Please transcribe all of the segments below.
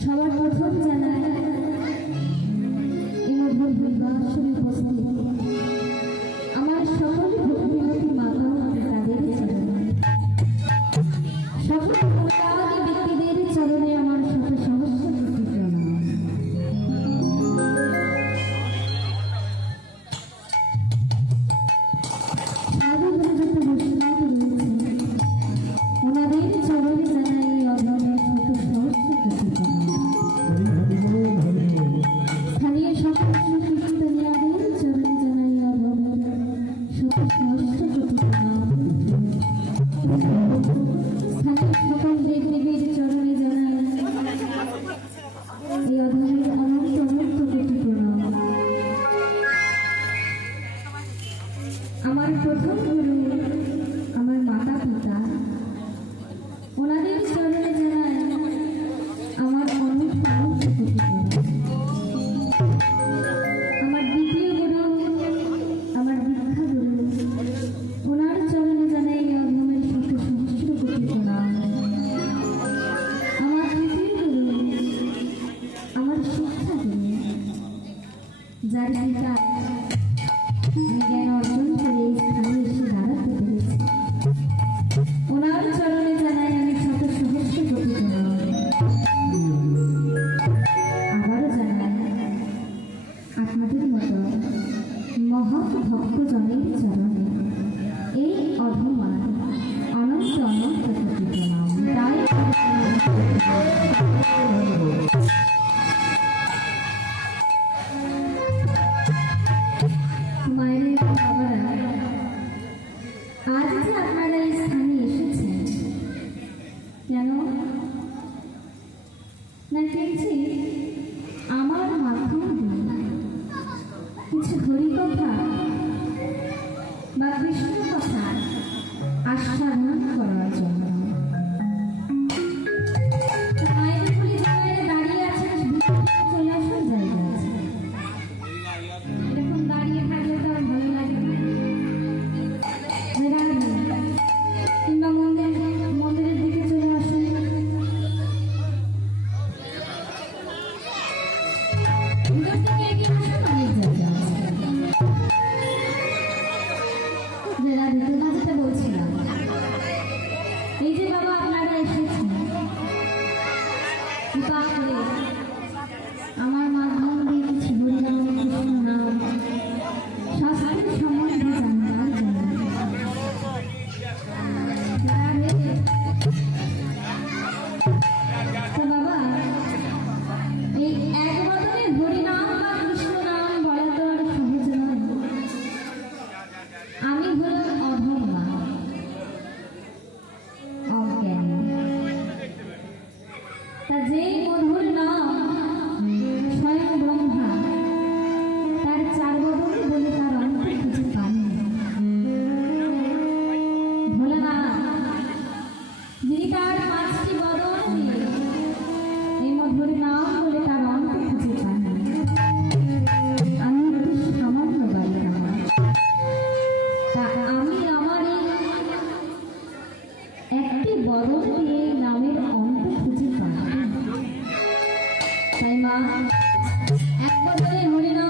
সবার প্রথম জানায় আমার প্রথম গুরু, আমার মাতা পিতা। ওনাদের চরণে জানায় আমার অনেক আমার দ্বিতীয় গুরু, আমার দীক্ষা গুরু, ওনার চরণে জানাই অধমের শত সহস্র আমার তৃতীয় গুরু, আমার শিক্ষা গুরু, যার জ্ঞান যে মধুর নাম স্বয়ং ব্রহ্মা, তার চার বদল বলে তার কিছু পানি ভোলানাথ, যিনি তার পাঁচটি বদল এই মধুর নাম বলে তার আমি তা আমি আমার একটি বদল দিয়ে এক বছরের হরিনাম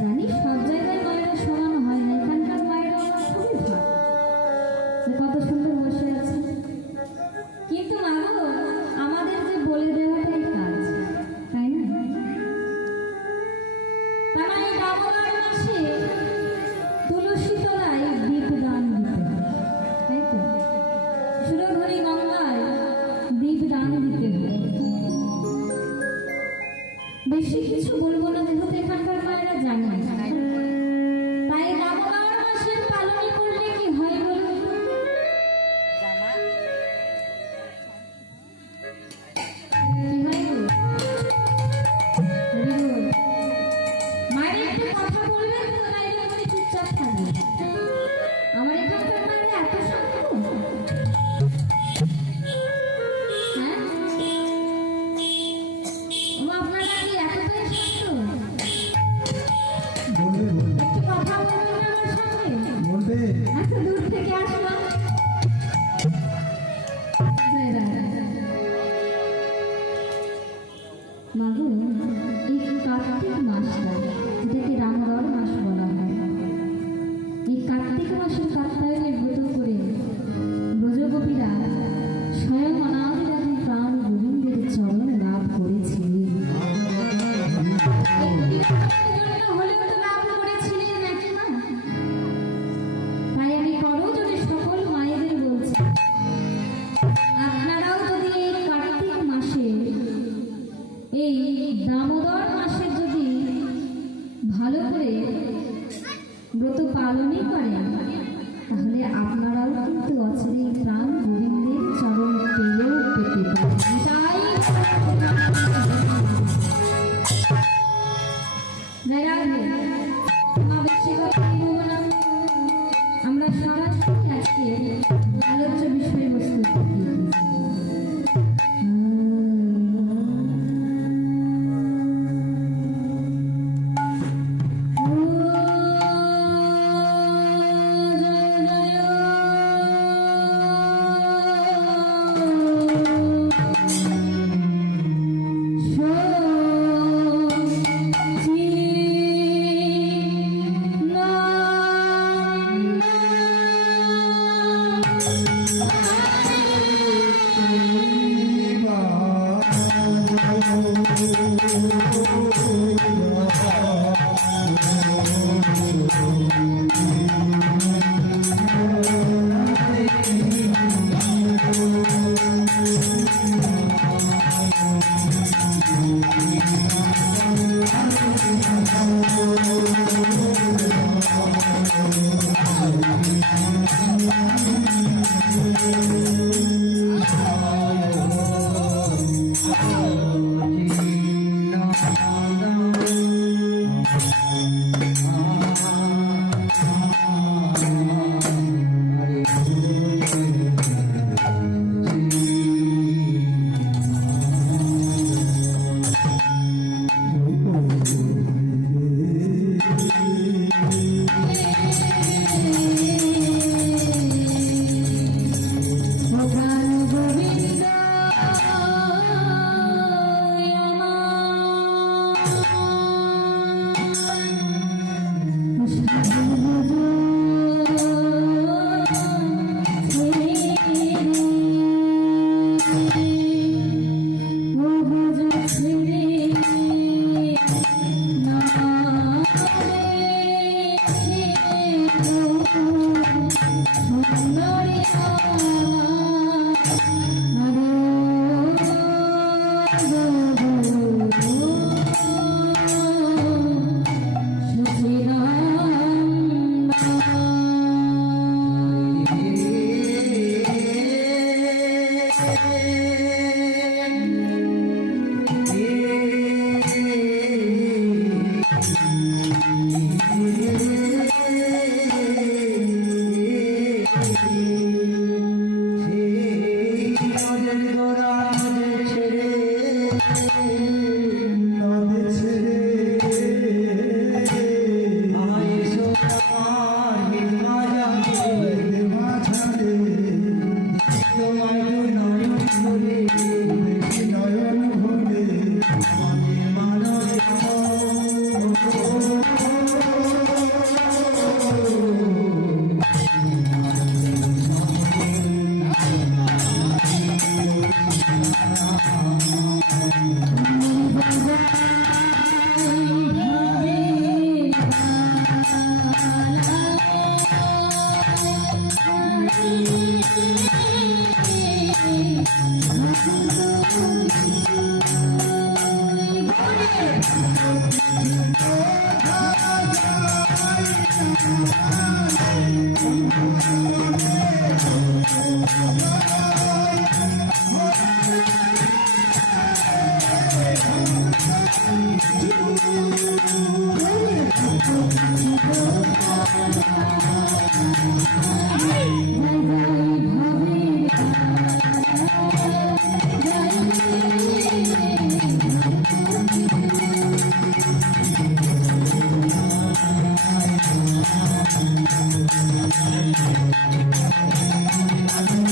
জানিস সব জায়গায় মায়েরা সমান হয় না, এখানকার মায়েরা আমার খুবই ভালো। কত সুন্দর বসে আছে। কিন্তু আমাদের যে বলে দেওয়াটাই কাজ, তাই না? মানে তুলসী তলায় তাই তো? গঙ্গায় বেশি কিছু বলব না, যেহেতু এখানকার นันหันทาง あっ!